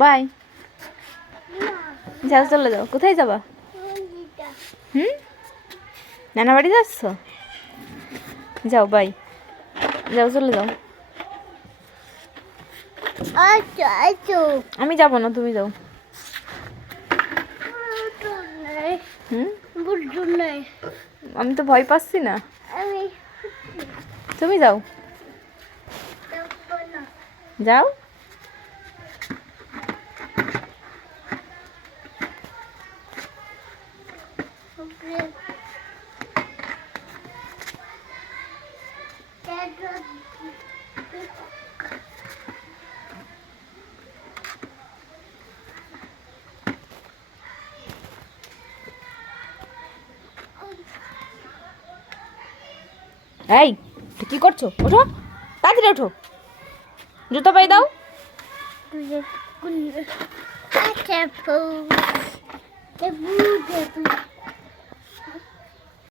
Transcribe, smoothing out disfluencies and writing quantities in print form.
By, যাও চলে যাও। কোথায় যাবা? নানা বাড়ি যাচ্ছ? যাও বাই, যাও চলে যাও। আমি যাবো না, তুমি যাও। আমি তো ভয় পাচ্ছি না, তুমি যাও। যাও। এই কি করছো? ওঠো, তাড়াতাড়ি ওঠো, জুতো পাই দাও। Careful. The blue.